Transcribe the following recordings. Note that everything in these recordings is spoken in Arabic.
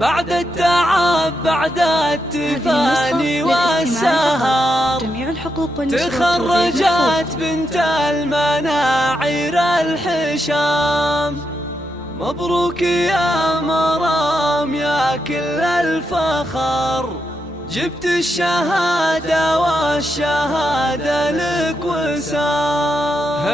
بعد التعب بعد التفاني والسهر جميع الحقوق تخرجت بنت المناعير الحشام. مبروك يا مرام يا كل الفخر، جبت الشهادة والشهادة لك وسام.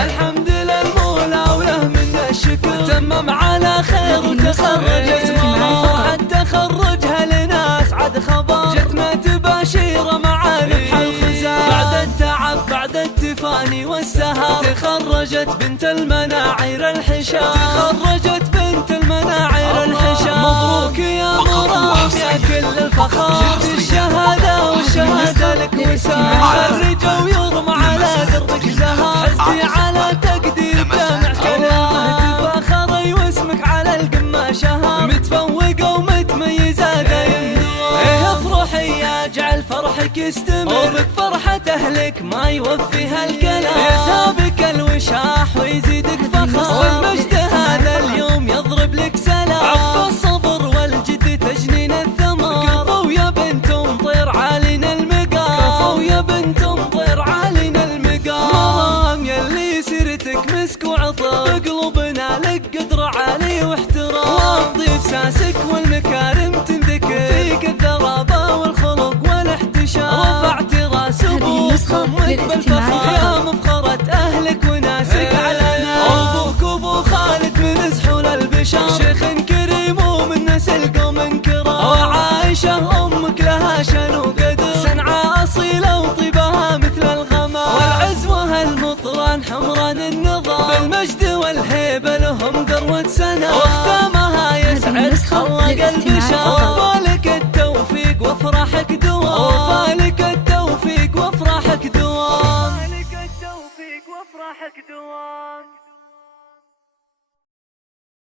الحمد للمولى وله من الشكر، تمم على خير وتخرجت مرام. تخرجها لنا اسعد خبر، جتنا تباشير مع نفح الخزام. بعد التعب بعد التفاني والسهر تخرجت بنت المناعير الحشام. تخرجت بنت المناعير الحشام. مبروك يا مرام يا كل الفخر، جبت الشهادة والشهادة لك وسام. خرجوا ويرمى على درك زهر، حزتي على تقدير جامع كلامه. تفاخري واسمك على القمة شهر، متفوقة ومتميزة دايم دوام. افرحي يا جعل فرحك يستمر، وبك فرحة اهلك ما يوفيها الكلام. يسابك الوشاح ويزيدك فخر، والمجد هذا اليوم يضرب لك سلام. عقب الصبر والجد تجنين الثمر، كفو يا بنت مطير عالينا المقام. كفو يا بنت مطير عالينا المقام. مرام يلي سيرتك مسك وعطر، بقلوبنا لك قدر عالي واحترام. والضيف ساسك والمكارم تنذكر، فيك الذرابة والخلق والاحتشام. رفعت راس امك بالفخر، يا مفخرة اهلك وناسك علنا. ابوك ابو خالد من زحول البشر، شيخ كريم ومن نسل قوم كرام. وعائشة امك لها شان وقدر، سنعة اصيلة وطيبها مثل الغمام. والعزوة المطران حمران النظام، بالمجد والهيبة لهم ذروة سنام. واختامها يسعد خلق البشر، وفالك التوفيق وافراحك دوام. وفالك التوفيق وافراحك دوام. وفالك التوفيق وافراحك دوام.